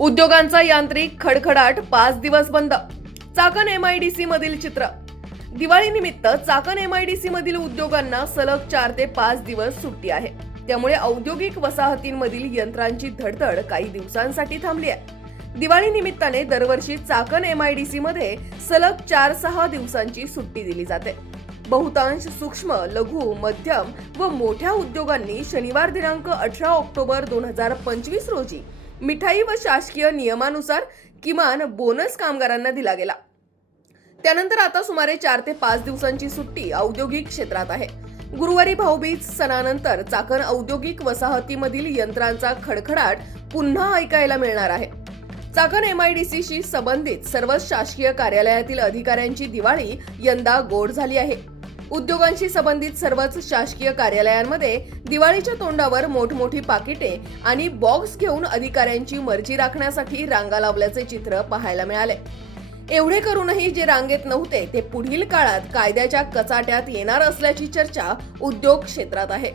उद्योगांचा यांत्रिक खडखडाट पाच दिवस बंद. चाकण एमआयडीसी मधील चित्र. दिवाळीनिमित्त चाकण एमआयडीसी मधील उद्योगांना सलग चार ते पाच दिवस सुट्टी आहे. त्यामुळे औद्योगिक वसाहतींमधील यंत्रांची धडधड काही दिवसांसाठी थांबली आहे. दिवाळी निमित्ताने दरवर्षी चाकण एमआयडीसी मध्ये सलग चार सहा दिवसांची सुट्टी दिली जाते. बहुतांश सूक्ष्म लघु मध्यम व मोठ्या उद्योगांनी शनिवार दिनांक अठरा ऑक्टोबर दोन हजार पंचवीस रोजी मिठाई व शासकीय नियमानुसार किमान बोनस कामगारांना दिला गेला. त्यानंतर आता सुमारे चार ते पाच दिवसांची सुट्टी औद्योगिक क्षेत्रात आहे. गुरुवारी भाऊबीज सणानंतर चाकण औद्योगिक वसाहतीमधील यंत्रांचा खडखडाट पुन्हा ऐकायला मिळणार आहे. चाकण एमआयडीसीशी संबंधित सर्व शासकीय कार्यालयातील अधिकाऱ्यांची दिवाळी यंदा गोड झाली आहे. उद्योगांशी संबंधित सर्वच शासकीय कार्यालयांमध्ये दिवाळीच्या तोंडावर मोठमोठी पाकिटे आणि बॉक्स घेऊन अधिकाऱ्यांची मर्जी राखण्यासाठी रांगा लावल्याचे चित्र पाहायला मिळाले. एवढे करूनही जे रांगेत नव्हते ते पुढील काळात कायद्याच्या कचाट्यात येणार असल्याची चर्चा उद्योग क्षेत्रात आहे.